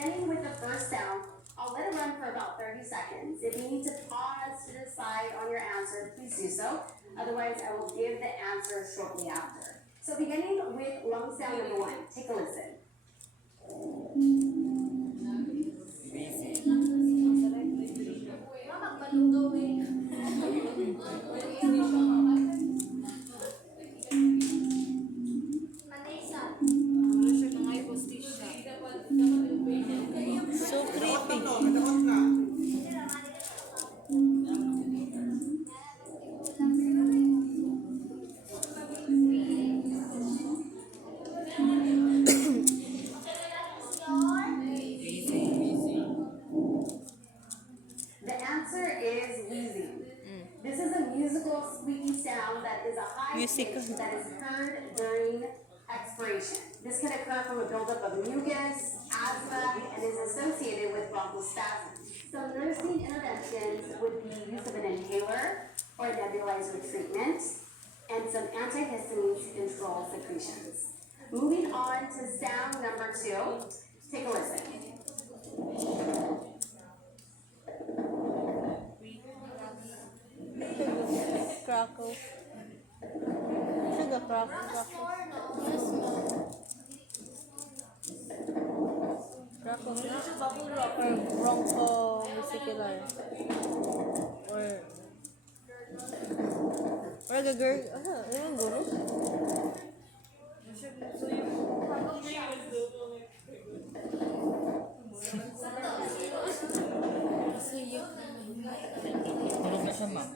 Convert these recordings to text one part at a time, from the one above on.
Beginning with the first sound, I'll let it run for about 30 seconds. If you need to pause to decide on your answer, please do so. Otherwise, I will give the answer shortly after. So beginning with lung sound number 1, take a listen. So creepy. The answer is wheezing. This is a musical squeaky sound that is a high pitch that is heard during expiration. This can occur from a buildup of mucus, asthma, and is associated with bronchospasm. Some nursing interventions would be use of an inhaler or a nebulizer treatment, and some antihistamines to control secretions. Moving on to sound number 2, take a listen. Crackle. Sugar crackle. Crackle. Or bronchomesicular. Or the girl. Yung guro? Tulog na siya, ma'am.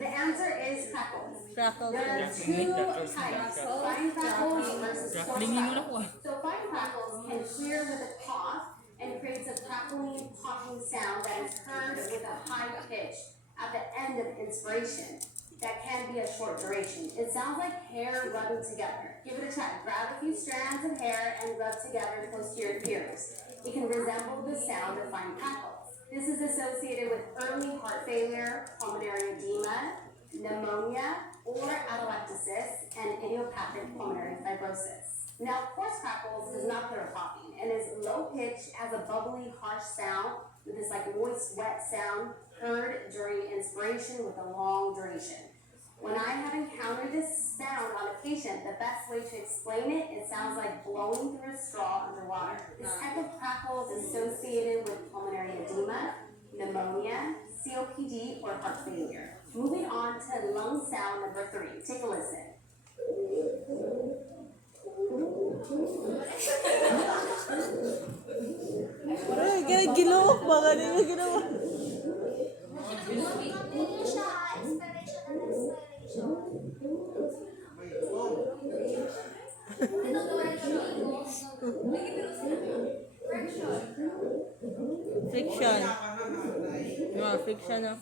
The answer is crackles. Crackle. There are 2 types, fine crackles versus coarse crackles. So fine crackles can clear with a cough and creates a crackling, popping sound that is heard with a high pitch at the end of inspiration. That can be a short duration. It sounds like hair rubbing together. Give it a try. Grab a few strands of hair and rub together close to your ears. It can resemble the sound of fine crackles. This is associated with early heart failure, pulmonary edema, pneumonia, or atelectasis, and idiopathic pulmonary fibrosis. Now, coarse crackles does not clear popping and is low pitched as a bubbly, harsh sound with this like moist, wet sound heard during inspiration with a long duration. When I have encountered this sound on a patient, the best way to explain it, it sounds like blowing through a straw underwater. This type of crackle is associated with pulmonary edema, pneumonia, COPD, or heart failure. Moving on to lung sound number 3. Take a listen. Ay, gilawak ba? Ganun ginawa. Friction. Friction.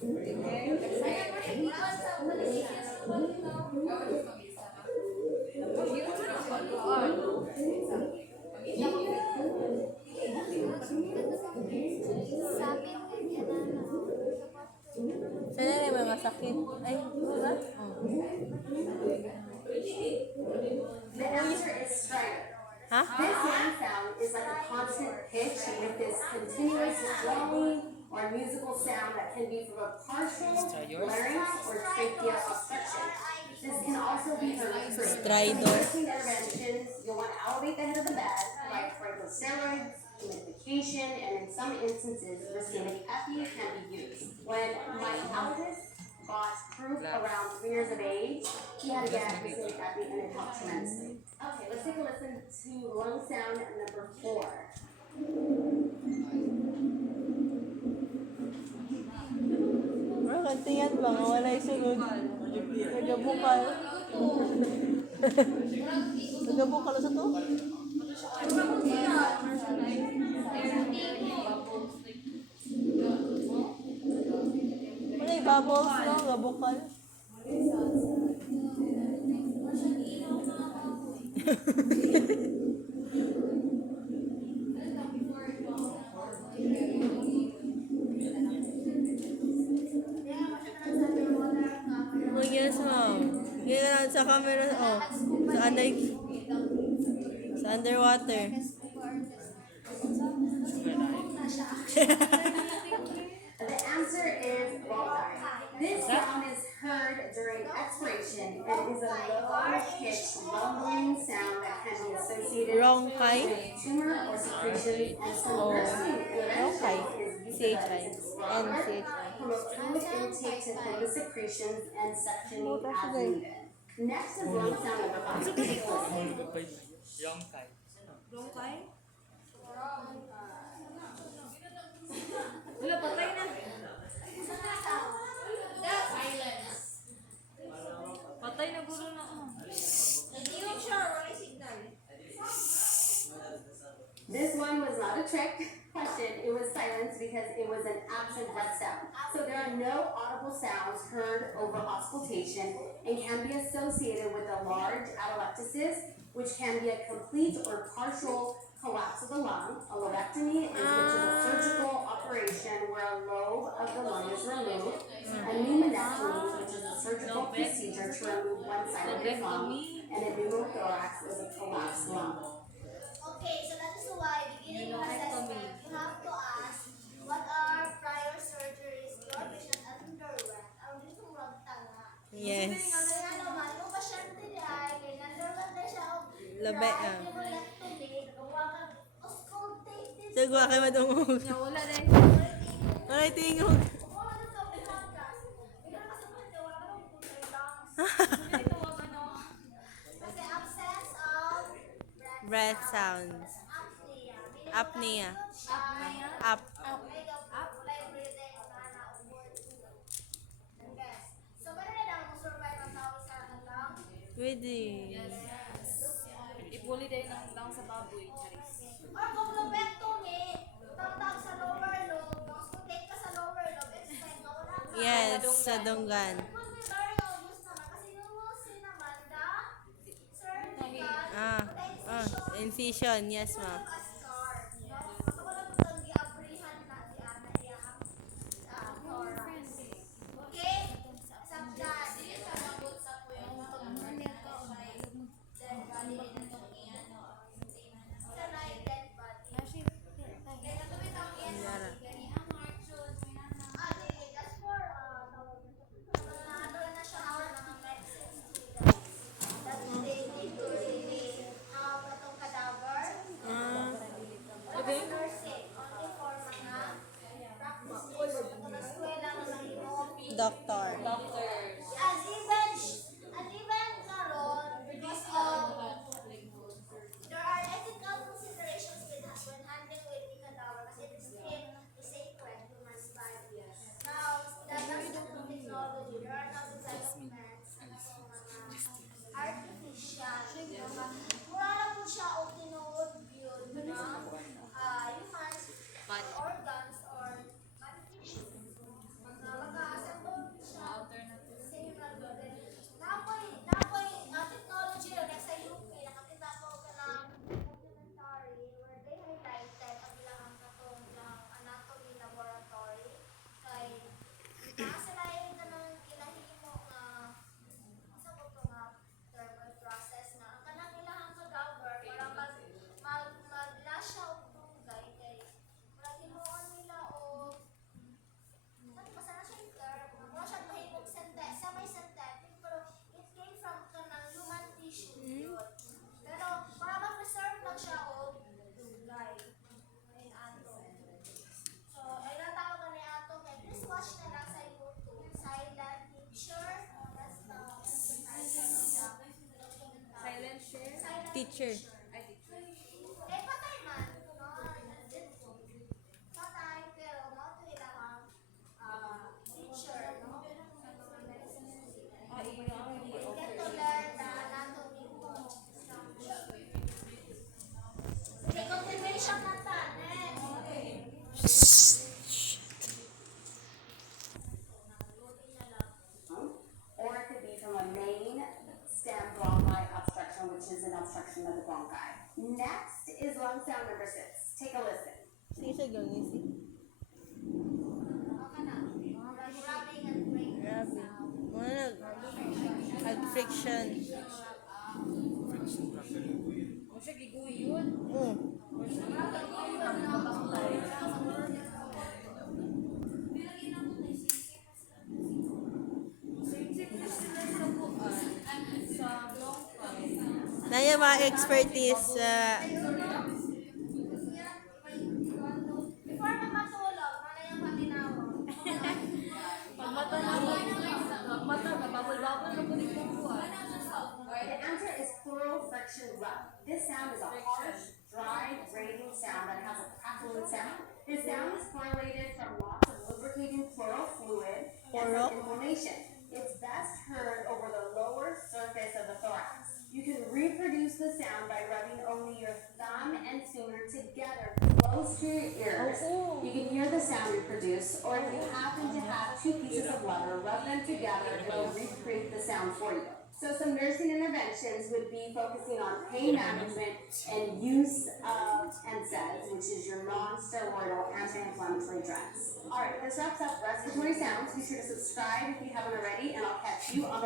Sana na mga sakit. Ay, wala? The answer is stridor. Huh? This lung sound is like a constant pitch with this continuous flowing or musical sound that can be from a partial larynx or trachea obstruction. This can also be from a Stridor. nursing interventions. You'll want to elevate the head of the bed, like corticosteroids, humidification, and in some instances, racemic epi can be used. When my eldest got croup around 3 years of age, he had to get racemic epi and it helped tremendously. Okay, let's take a listen to lung sound number 4. Bro, kantiyan ba? Wala yung sunod. Nagabukal. Nagabukal sa to? Wala yung bubbles, no? Nagabukal. Yes, ma'am. Hindi ka lang sa camera. Oh. Sa underwater. The answer is walleye. This sound is heard during expiration and is a low-pitched rumbling sound that can be associated Ronkai. with tumor or secretions, and some nursing Ronkai. intervention is CHI. from a fluid intake to thin the secretions and sectioning as needed. Next is lung sound number 5. Take a listen. Rongkai? Wala, patay na. Patay na gulo na. Nag-iwan siya, wala signal. This one was not a trick question. It was silenced because it was an absent breath sound. So there are no audible sounds heard over auscultation and can be associated with a large atelectasis, which can be a complete or partial collapse of the lung. A lobectomy which is a surgical operation where a lobe of the lung is removed. A pneumonectomy, which is a surgical procedure to remove one side of the lung. And a pneumothorax is a collapsed lung. Okay, so that is why beginning your assessment, you have to ask what are prior surgeries your patient underwent. Ang dito mong tanga. Yes. Kaya naman, yung pasyente niya ay underwent na siya of Labi, pneumonectomy, nagawa ka auscultated. Sagwa kayo madungog. Wala din. Ay, tingog. Wala na ka pinagkas. Bigla ka sa kanya, wala ka nang punta yung lungs. Kasi absence of Breath sounds. apnea. Apnea. Apnea. Up. Wala yung breathing, na umur. Okay. So, meron na lang survive ang tao sa lung. Pwede. Ipuli din ang lang sa baboy. Charis. Or kung lobectomy, tatag sa lower lobe, auscultate ka sa lower lobe, expect na wala ka. Yes, sa dunggan. It would be very obvious naman kasi you will see naman the cervical Incision. Yes, ma'am. a scar. No? Baka wala mo itong giabrihan na di ana iyang thorax. Okay? Sabdan. Sa mabot sa po yung dead body. Sa night dead body. Kaya natuloy ang Yara. that's for na siya our mga medicines that they need to really itong cadaver. Wala kasi nursing, only for mga practices. Ito na eskwela na nahimo. Doctor. As even karon, because there are ethical considerations when handling with the cadaver kasi it is still a sacred human life. Now, that's the technology. There are now developments and so mga artificial. Mura na po siya o tinuod yun na humans or organs or body tissue. Magka-assemble siya sa human body. Napoy technology yun, sa UP, nakakita ko ka ng documentary where they highlighted ang ilang katong anatomy laboratory kay nakasalayan ka ng kinahimo nga sa ko to nga term or process na ang kanang ilang cadaver para maglasya og tunggay kay wala himuon nila o basta na siya yung term wala siya mahimong semi-synthetic pero it came from kanang human tissue yun pero para ma-preserve lang siya og tunggay ayun ato so ay natawag ka ni ato kay please watch na lang sa YouTube silent picture that's the Silent share. silent Teacher. Ay, teacher. eh, patay man. No? Patay, pero not to ilang teacher, no? Sa mga medicine. Get to learn the anatomy mo. Okay, contribution na ta. Next. Or it could be from a main stem bronchi obstruction, which is an obstruction of the bronchi. Next is lung sound number 6. Take a listen. Sige siya gawin. Sige. Okay na. Mga rubbing and breaking Grabe. sound. Wala. yan. O siya, giguhi yun. Mm. Sip-sip na sila sa buwan. Sa block Naya mga expertise sa Before ka matulog, ano yung paminawag? Pagmata na pagmata na, babol-babol na po din po buwan. The answer is plural friction rub. This sound is a harsh, dry, grating sound that has a crackling sound. This sound is correlated from lots of lubricating pleural fluid and Plural? from inflammation. It's best heard over the lower surface of the thorax. You can reproduce the sound by rubbing only your thumb and finger together close to your ears. You can hear the sound you produce, or if you happen to have two pieces of leather, rub them together and it'll recreate the sound for you. So some nursing interventions would be focusing on pain management and use of NSAIDs, which is your non-steroidal anti-inflammatory drugs. All right, this wraps up respiratory sounds. Be sure to subscribe if you haven't already, and I'll catch you on the